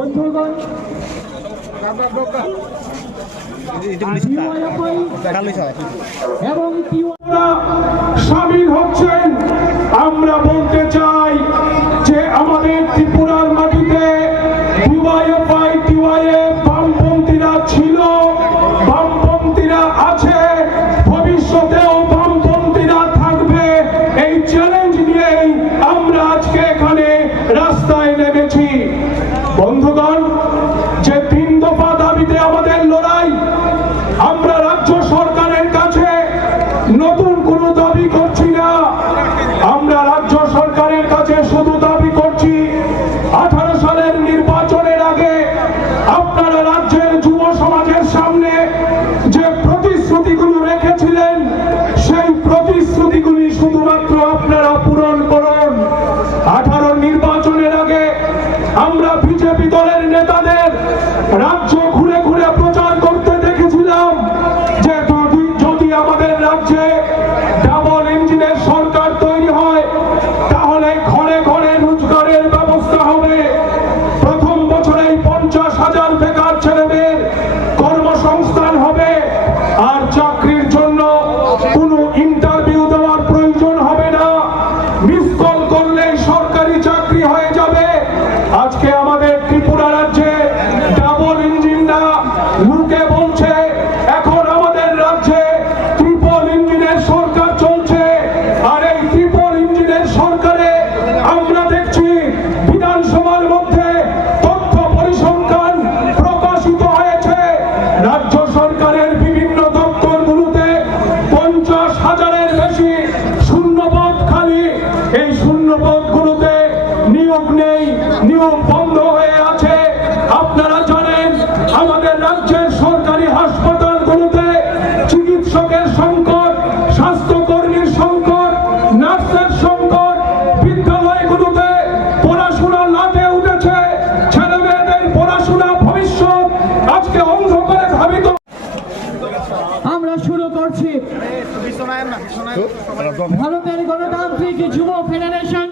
বন্ধুগণ এবং সামিল হচ্ছে। দাবি করছি না। আমরা রাজ্য সরকারের কাছে শুধু দাবি করছি, আঠারো সালের নির্বাচনের আগে আপনারা রাজ্যের যুব সমাজের সামনে যে প্রতিশ্রুতিগুলো রেখেছিলেন, সেই প্রতিশ্রুতিগুলি শুধুমাত্র আপনারা পূরণ করুন। আঠারো নির্বাচনের আগে আমরা বিজেপি দলের নেতাদের রাজ্য নিয়োগ নেই নিয়োগ বন্ধ হয়ে আছে। আপনারা জানেন আমাদের রাজ্যের সরকারি হাসপাতালগুলোতে চিকিৎসকের সংকট স্বাস্থ্যকর্মীর সংকট নার্সের সংকট বিদ্যালয়গুলোতে পড়াশোনা লাটে উঠেছে। ছেলে মেয়েদের পড়াশোনা ভবিষ্যৎ আজকে অন্ধকারে ধাবিত। আমরা শুরু করছি। ভারতের গণতান্ত্রিক যুব ফেডারেশন